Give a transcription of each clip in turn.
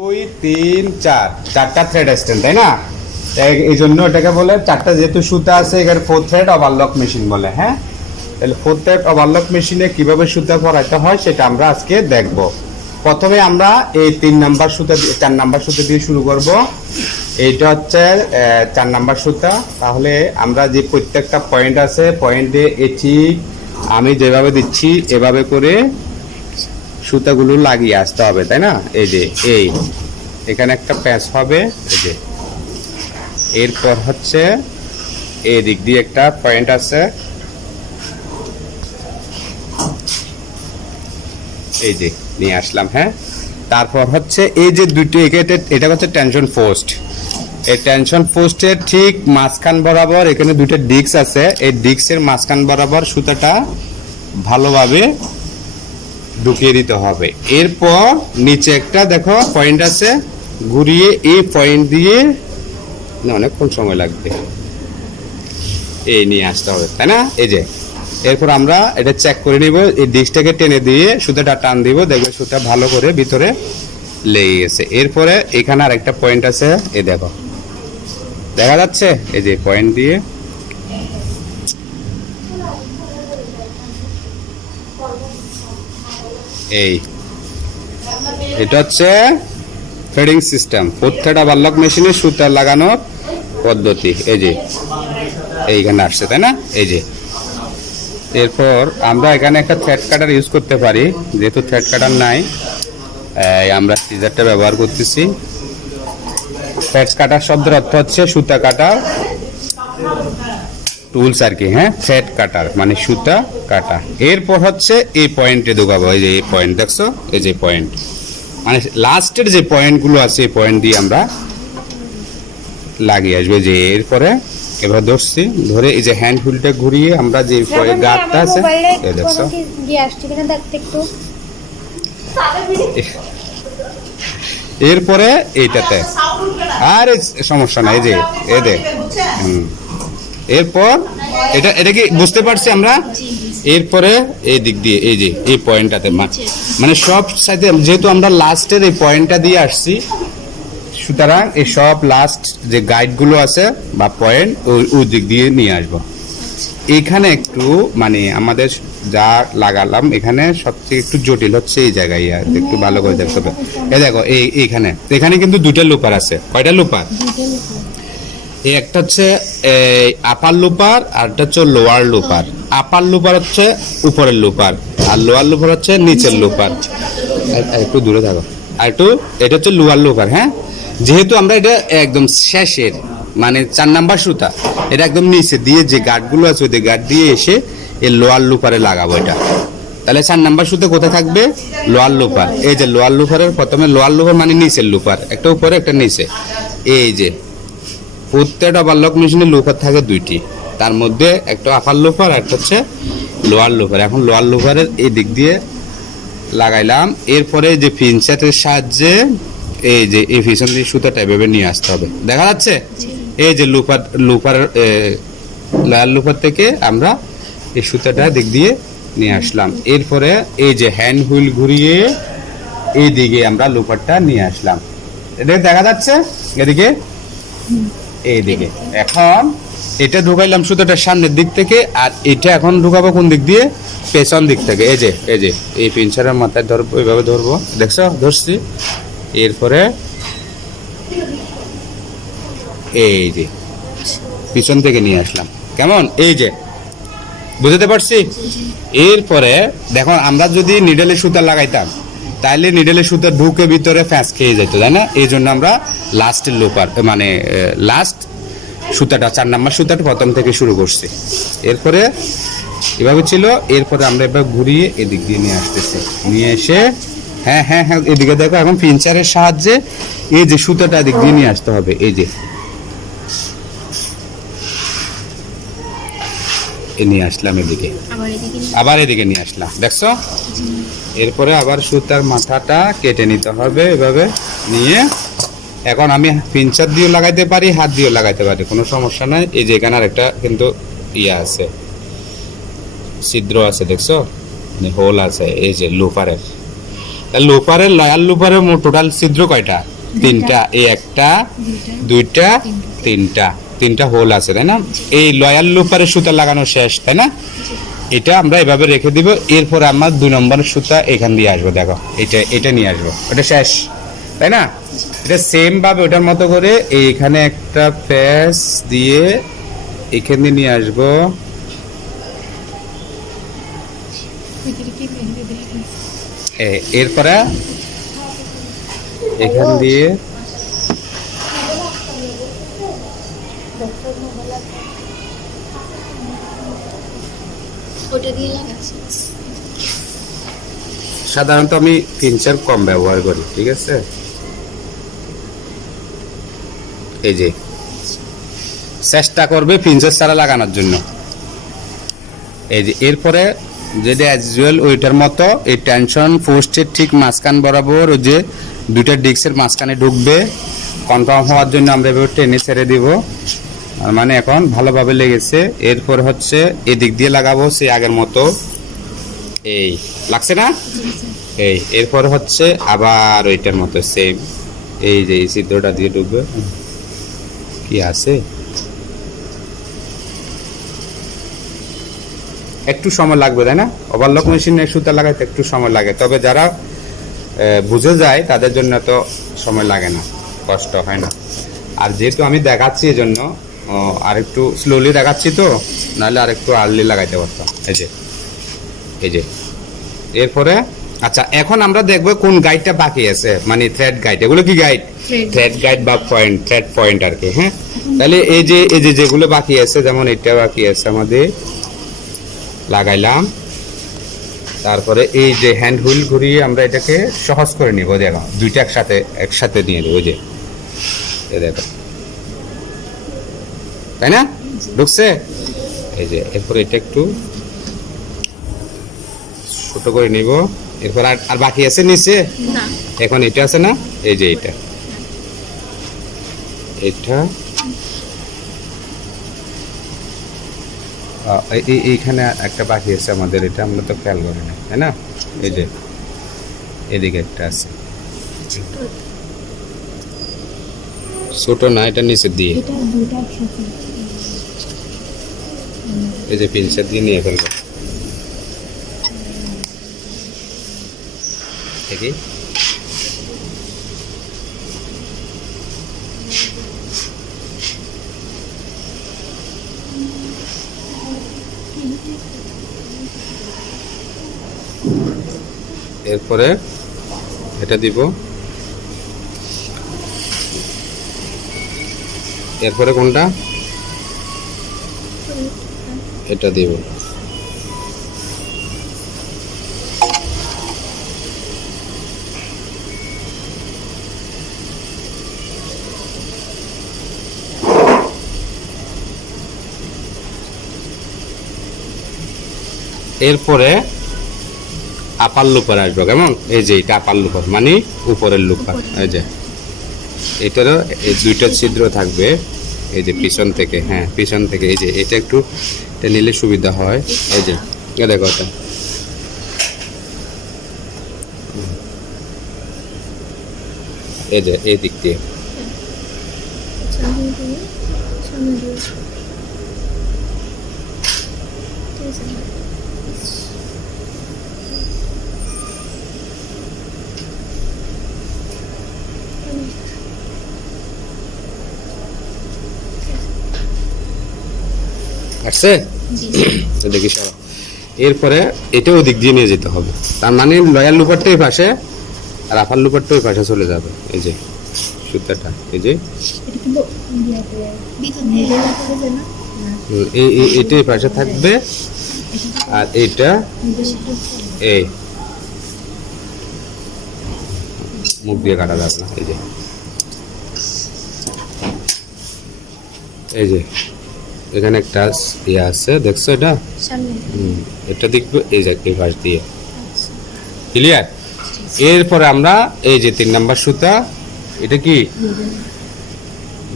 2 3 4 চারটা thread stand, তাই না? এই জন্য এটাকে বলে চারটা, যেহেতু সুতা আছে এখানে 4 থ্রেড ওভারলক মেশিন বলে। হ্যাঁ, তাহলে 4 থ্রেড ওভারলক মেশিনে কিভাবে সুতা পরাইতে হয় সেটা আমরা আজকে দেখব। প্রথমে আমরা এই 3 নাম্বার সুতা 4 নাম্বার সুতা দিয়ে শুরু করব। এইটা হচ্ছে 4 নাম্বার সুতা। তাহলে আমরা যে প্রত্যেকটা পয়েন্ট আছে, পয়েন্টে ঠিক আমি যেভাবে দিচ্ছি এভাবে করে সুতাগুলো লাগিয়ে আসতে হবে, তাই না? এই যে এখানে একটা প্যাচ হবে, এই যে এরপর হচ্ছে এই দিক দিয়ে একটা পয়েন্ট আছে, এই যে নিয়ে আসলাম। হ্যাঁ, তারপর হচ্ছে এই যে দুটো এটা হচ্ছে টেনশন পোস্ট। এই টেনশন পোস্টের ঠিক মাঝখান বরাবর এখানে দুটো ডিস্ক আছে, এই ডিস্কের মাঝখান বরাবর সুতাটা ভালোভাবে ঢুকিয়ে দিতে হবে। এরপর নিচে একটা দেখো পয়েন্ট আছে, ঘুরিয়ে এই পয়েন্ট দিয়ে অনেকক্ষণ সময় লাগবে, এই নিয়ে আসতে হবে, তাই না? এই যে এরপর আমরা এটা চেক করে নিব, এই ডিস্কটাকে টেনে দিয়ে সুতাটা টান দিব, দেখবে সুতা ভালো করে ভিতরে লেগে গেছে। এরপরে এখানে আর একটা পয়েন্ট আছে, এই দেখো দেখা যাচ্ছে, এই যে পয়েন্ট দিয়ে এটা হচ্ছে থ্রেডিং সিস্টেম, প্রত্যেকটা ওভারলক মেশিনে সুতা লাগানোর পদ্ধতি। এই যে এইখানে আসছে, তাই না? এই যে এরপর আমরা এখানে একটা থ্রেড কাটার ইউজ করতে পারি, যেহেতু থ্রেড কাটার নাই আমরা সিজারটা ব্যবহার করতেছি। থ্রেড কাটার শব্দের অর্থ হচ্ছে সুতা কাটার টুলস আর কি। হ্যাঁ, থ্রেড কাটার মানে সুতা কাটা। এরপর হচ্ছে এই পয়েন্টে ঢোকাবো, এই যে এই পয়েন্ট দেখছো, এই যে পয়েন্ট মানে লাস্টের যে পয়েন্টগুলো আছে এই পয়েন্ট দিয়ে আমরা লাগিয়ে আসবো। যে এরপরে এবার ধরছি, ধরে এই যে হ্যান্ড হুইলটা ঘুরিয়ে আমরা যে গার্ডটা আছে এই দেখছো, এরপরে এইটাতে আর সমস্যা নাই, এই যে এই দেখ। এরপর এটা কি বুঝতে পারছি আমরা? এরপরে এই দিক দিয়ে এই যে এই পয়েন্টটাতে মানে সব সাথে, যেহেতু আমরা লাস্টের এই পয়েন্টটা দিয়ে আসছি, সুতরাং এই সব লাস্ট যে গাইডগুলো আছে বা পয়েন্ট ওই দিক দিয়ে নিয়ে আসবো। এখানে একটু মানে আমাদের যা লাগালাম এখানে সবচেয়ে একটু জটিল হচ্ছে এই জায়গায়, একটু ভালো করে দেখতে হবে। এই দেখো এখানে কিন্তু দুইটা লুপার আছে। কয়টা লুপার? এই একটা হচ্ছে আপার লুপার আর একটা হচ্ছে লোয়ার লুপার। আপার লুপার হচ্ছে উপরের লুপার আর লোয়ার লুপার হচ্ছে নিচের লুপার। একটু দূরে থাকো আর একটু, এটা হচ্ছে লোয়ার লুপার। হ্যাঁ, যেহেতু আমরা এটা একদম শেষের মানে 4 নাম্বার সুতা, এটা একদম নিচে দিয়ে যে গার্ডগুলো আছে ওই গার্ড দিয়ে এসে এই লোয়ার লুপারে লাগাবো এটা। তাহলে 4 নাম্বার সুতা কোথায় থাকবে? লোয়ার লুপার। এই যে লোয়ার লুপারের প্রথমে লোয়ার লুপার মানে নিচের লুপার, একটা উপরে একটা নিচে। এই যে প্রত্যেকটা ওভারলক মেশিনে লুপার থাকে দুইটি, তার মধ্যে একটা আপার লুপার আর একটা হচ্ছে লোয়ার লুপার। এখন লোয়ার লুপারের এই দিক দিয়ে লাগাইলাম। এরপরে যে পিনসেটের সাহায্যে এই যে এই পিছন দিয়ে সুতাটা এভাবে নিয়ে আসতে হবে, দেখা যাচ্ছে? এই যে লোয়ার লুপার থেকে আমরা এই সুতাটা দিক দিয়ে নিয়ে আসলাম। এরপরে এই যে হ্যান্ড হুইল ঘুরিয়ে এই দিকে আমরা লুপারটা নিয়ে আসলাম, এটা দেখা যাচ্ছে এদিকে এইদিকে। এখন এটা ঢুকাইলাম সুতাটার সামনের দিক থেকে, আর এটা এখন ঢুকাবো কোন দিক দিয়ে? পেছন দিক থেকে। এই যে এই পিনচারের মাথায় ধরবো, এইভাবে ধরবো, দেখছো? ধরছি। এরপরে এই যে পিছন থেকে নিয়ে আসলাম, কেমন? এই যে বুঝতে পারছি। এরপরে দেখো আমরা যদি নিডেলের সুতা লাগাইতাম তাহলে নিডেলের সুতা ঢুকে ভিতরে ফ্যাঁস খেয়ে যেত, তাই না? এই জন্য আমরা লাস্টের লুপার মানে লাস্ট সুতাটা 4 নাম্বার সুতাটা প্রথম থেকে শুরু করছি। এরপরে এভাবে ছিল, এরপরে আমরা এবার ঘুরিয়ে এদিক দিয়ে নিয়ে আসতেছি, নিয়ে এসে হ্যাঁ এদিকে দেখো, এখন পিনচারের সাহায্যে এই যে সুতাটা এদিক দিয়ে নিয়ে আসতে হবে। এই যে নিয়ে আসলাম এদিকে, আবার এদিকে নিয়ে আসলাম, দেখছো? এরপরে আবার সুতার মাথাটা কেটে নিতে হবে এভাবে নিয়ে। এখন আমি পিনচার দিয়েও লাগাইতে পারি, হাত দিয়েও লাগাইতে পারি, কোনো সমস্যা নাই। এই যে এখানে আর একটা কিন্তু ইয়ে আছে, ছিদ্র আছে, দেখছো? হোল আছে এই যে লুপারের। লুপারের লয়াল লুপারের মোট টোটাল ছিদ্র কয়টা? তিনটা। এই একটা, দুইটা, তিনটা হোল আছে, তাই না? এই লয়াল লুপারের সুতা লাগানো শেষ, তাই না? এটা আমরা এভাবে রেখে দিব। এরপর আমার 2 নম্বরের সুতা এখান দিয়ে আসবো, দেখো এটা নিয়ে আসবো, এটা শেষ, তাই না? এটা সেম ভাবে ওটার মতো করে এইখানে একটা প্যাচ দিয়ে এখানে নিয়ে আসবো। এরপরে এখান দিয়ে সাধারণত আমি পিঞ্চার কম ব্যবহার করি, ঠিক আছে? এই যে চেষ্টা করবে পিঞ্চার ছাড়া লাগানোর জন্য। এই যে এরপরে যেটা অ্যাজ ইউজুয়াল ওইটার মতো এই টেনশন পোস্টের ঠিক মাঝখান বরাবর ওই যে দুইটা ডিস্কের মাঝখানে ঢুকবে। কনফার্ম হওয়ার জন্য আমরা এভাবে টেনে ছেড়ে দিব, মানে এখন ভালোভাবে লেগেছে। এরপর হচ্ছে এদিক দিয়ে লাগাবো সেই আগের মতো, এই লাগছে না? এই এরপর হচ্ছে আবার ওইটার মতো সেম, এই যে এই ছিদ্রটা দিয়ে ঢুকবে। কি আছে, একটু সময় লাগবে, তাই না? ওভারলক মেশিনে সুতা লাগাইতে একটু সময় লাগে, তবে যারা বুঝে যায় তাদের জন্য তো সময় লাগে না, কষ্ট হয় না। আর যেহেতু আমি দেখাচ্ছি এই জন্য আর একটু স্লোলি দেখাচ্ছি, তো নাহলে আর একটু আর্লি লাগাইতে পারতাম। এই যে এরপরে আচ্ছা, এখন আমরা দেখবো কোন গাইডটা বাকি আছে, মানে থ্রেড গাইড। এগুলো কি গাইড? থ্রেড গাইড বা পয়েন্ট, থ্রেড পয়েন্ট আর কি। হ্যাঁ, তাহলে এই যে যেগুলো বাকি আছে, যেমন এটা বাকি আছে আমাদের, লাগাইলাম। তারপরে এই যে হ্যান্ড হুইল ঘুরিয়ে আমরা এটাকে সহজ করে নিব, দেখো দুইটা একসাথে নিয়ে দেবো, যে দেখো, তাই না? ঢুকছে? এই যে এরপর এটা একটু ছোট করে নিব। এরপর আর বাকি আছে নিচে, এখন এটা আছে না, এই যে এটা এইখানে একটা বাকি আছে আমাদের, এটা আমরা তো খেয়াল করি না, তাই না? এই যে এদিকে একটা আছে, ছোট না, এটা নিচের দিয়ে এই যে পিনসেট দিয়ে নিয়ে ফেলবো। দেখি এরপরে এটা দিব, এরপরে কোনটা? এটা দিব। এরপরে আপার লুপার আসবে, কেমন? এই যে এটা আপার লুপার, মানে উপরের লুপার। এই যে এটারও এই দুইটা ছিদ্র থাকবে, এই যে পিছন থেকে, হ্যাঁ পিছন থেকে। এই যে এটা একটু এটা নিলে সুবিধা হয়। এই যে দেখো, এটা এই যে এই দিক দিয়ে আসছে, দেখি সব। এরপরে এটা ওই দিক দিয়ে নিয়ে যেতে হবে, তার মানে লয়াল লুপারটা এই পাশে আর আপার লুপারটা ওই পাশে চলে যাবে। এই যে সুতাটা, এই যে এটা এই পাশে থাকবে, আর এইটা এই মুখ দিয়ে কাটা যাবে না। এই যে এখানে একটা ইয়ে আছে, দেখছো? এটা এটা দেখবে, এই যে এই পাশ দিয়ে। ক্লিয়ার? এরপরে আমরা এই যে 3 নাম্বার সুতা, এটা কি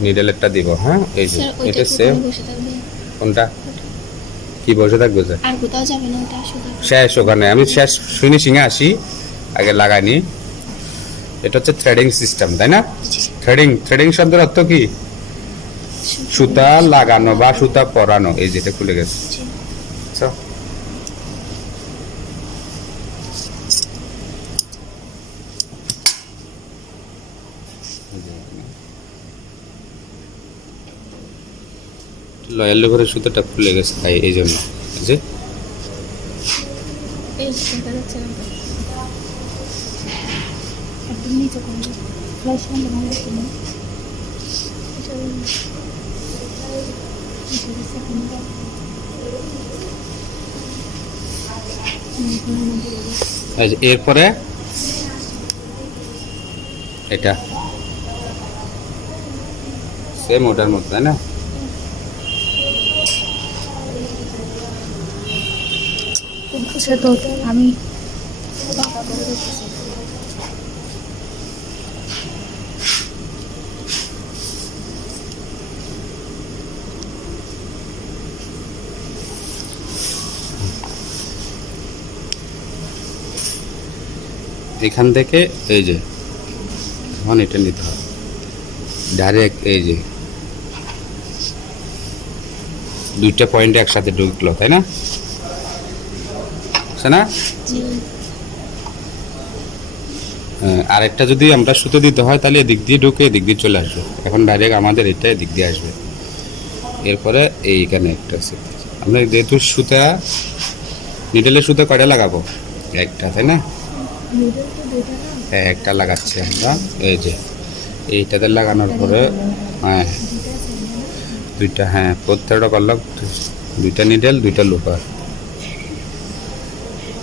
নিডেলেরটা দিব। হ্যাঁ, এই যে এটা সেম। কোনটা কি বসে থাকবে? শেষ ওখানে আমি শেষ ফিনিশিং এ আসি, আগে লাগাইনি। এটা হচ্ছে থ্রেডিং সিস্টেম, তাই না? থ্রেডিং শব্দের অর্থ কি? সুতা লাগানো বা সুতা পরানো। এই যেটা খুলে গেছে। আচ্ছা, লয়াল লিভারের সুতাটা খুলে গেছে, তাই এই জন্য যে এরপরে এটা সেম ওটার মতো, তাই না? আমি এখান থেকে এই যে এখন এটা নিতে হবে ডাইরেক্ট। এই যে দুইটা পয়েন্ট একসাথে ঢুকলো, তাই না? না, আরেকটা যদি আমরা সুতো দিতে হয় তাহলে এদিক দিয়ে ঢুকে এদিক দিয়ে চলে আসবে। এখন ডাইরেক্ট আমাদের এটা এদিক দিয়ে আসবে। এরপরে এইখানে একটা আছে, আমরা যেহেতু সুতা নিডেলের সুতো কয়টা লাগাবো? একটা, তাই না? হ্যাঁ, একটা লাগাচ্ছি আমরা। এই যে এইটাতে লাগানোর পরে হ্যাঁ দুইটা, হ্যাঁ প্রত্যেকটা করলাম দুইটা নিডেল দুইটা লুপার,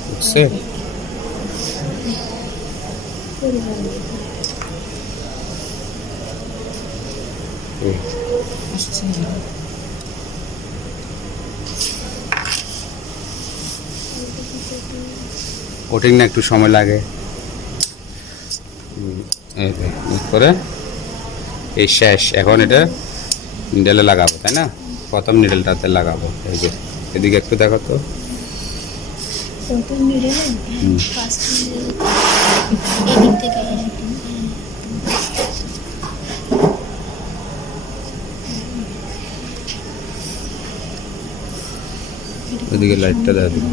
বুঝছে? কোটিং না একটু সময় লাগে। করে এই শেষ, এখন এটা নিডেলে লাগাবো, তাই না? প্রথম নিডেলটাতে লাগাবো। এই যে এদিকে একটু দেখো তো। ওদিকে লাইটটা দেখা দিন।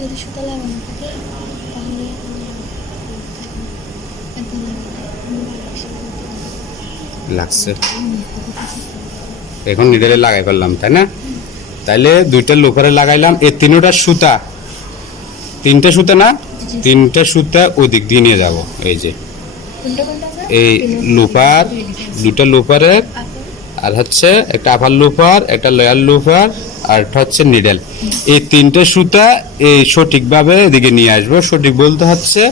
যদি সুতা লাগানো থাকে তাহলে লাগছে। এখন নিডেলে লাগাই ফেললাম, তাই না? তাইলে দুইটা লোফারে লাগাইলাম। এই তিনটা সুতা, তিনটা সুতা না, তিনটা সুতা ওদিক দিয়ে নিয়ে যাব। এই যে এই লোফার, দুটা লোফারের, আর হচ্ছে একটা আপার লোফার, একটা লোয়ার লোফার, আর একটা হচ্ছে নিডেল। এই তিনটে সুতা এই সঠিকভাবে এদিকে নিয়ে আসবো। সঠিক বলতে হচ্ছে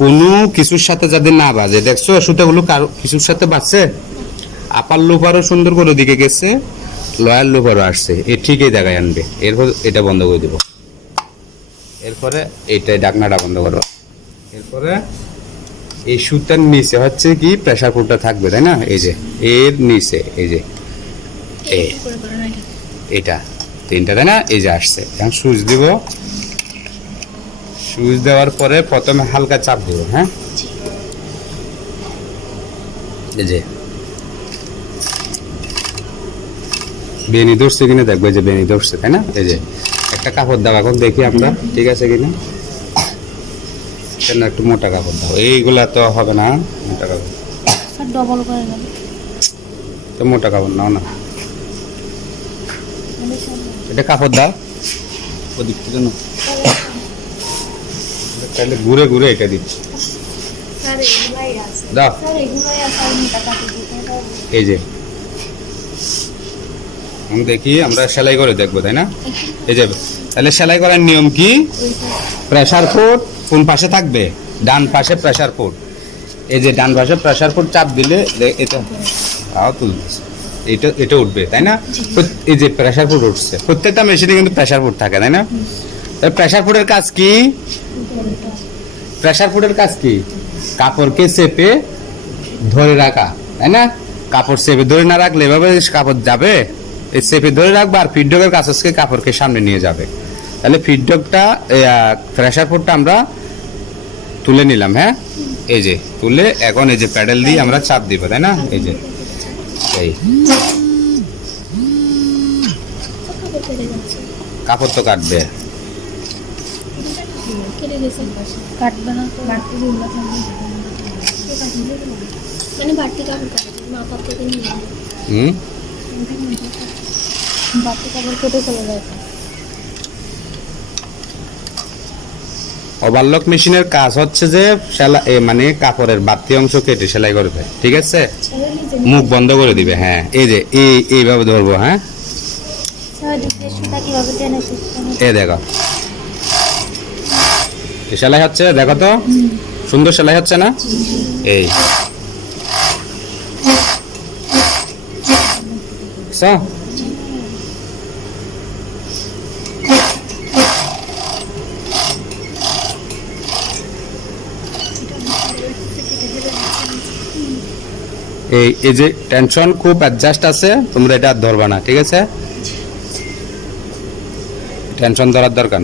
কোনো কিছুর সাথে যাতে না বাজে। দেখছো সুতাগুলো কারো কিছুর সাথে বাজছে? আপার লোফারও সুন্দর করে দিকে গেছে, লয়ার লোফারও আসছে, এ ঠিকই দেখায় আনবে। এরপর এটা বন্ধ করে দেবো। এরপরে এইটাই ঢাকনাটা বন্ধ করো। এরপরে এই সুতার নিচে হচ্ছে কি প্রেসার ফুটটা থাকবে, তাই না? এই যে এর নিচে এই যে এটা তিনটা, তাই না? এই যে আসছে। এখন সুইচ দিব। সুইচ দেওয়ার পরে প্রথমে হালকা চাপ দিব। হ্যাঁ, এই যে বেনি ধরছে কিনা দেখবো। যে বেনি ধরছে, তাই না? এই যে একটা কাপড় দাও, এখন দেখি আমরা ঠিক আছে কিনা। একটু মোটা কাপড় দাও, এইগুলা তো হবে না। মোটা কাপড়, ডবল করে দেব। তো মোটা কাপড় নাও না, এটা কাপড় দাও ওদিক থেকে না, তাহলে ঘুরে ঘুরে এটা দিচ্ছি। দাও, এই যে দেখি আমরা সেলাই করে দেখবো, তাই না? এই যাবে। তাহলে সেলাই করার নিয়ম কি? প্রেসার ফুট কোন পাশে থাকবে? ডান পাশে প্রেসার ফুট। এই যে ডান পাশে প্রেসার ফুট চাপ দিলে এটা তুলতেছে, এটা এটা উঠবে, তাই না? এই যে প্রেসার ফুট উঠছে। প্রত্যেকটা মেশিনে কিন্তু প্রেসার ফুট থাকে, তাই না? প্রেসার ফুটের কাজ কি? প্রেসার ফুটের কাজ কি? কাপড়কে চেপে ধরে রাখা, তাই না? কাপড় চেপে ধরে না রাখলে এভাবে কাপড় যাবে? এই চেপে ধরে রাখবা আর ফিডডকের কাছে কাপড়কে সামনে নিয়ে যাবে। তাহলে ফিডডকটা প্রেসার পোর্টটা আমরা তুলে নিলাম। হ্যাঁ, এই যে তুলে এখন এই যে প্যাডেল দিয়ে আমরা চাপ দিব, তাই না? এই যে এই কাপড় কেটে যাচ্ছে। কাপড় তো কাটবে। কেটে গেছে। কাটবে না তো। বাড়তি যেগুলো থাকবে মানে বাড়তি কাপড় কাটবে, মাপা থেকে নিয়ে নেবে। বাড়তি কাপড় কেটে চলে যায়। ওভারলক মেশিনের কাজ হচ্ছে যে মানে কাপড়ের বাড়তি অংশ কেটে সেলাই করবে, ঠিক আছে? মুখ বন্ধ করে দিবে। হ্যাঁ, এই যে এইভাবে ধরবো। হ্যাঁ, সুতা কিভাবে টেনে এই দেখো এই সেলাই হচ্ছে, দেখো তো সুন্দর সেলাই হচ্ছে না? এই এই যে টেনশন খুব অ্যাডজাস্ট আছে, তোমরা এটা আর ধরবা না, ঠিক আছে? টেনশন ধরার দরকার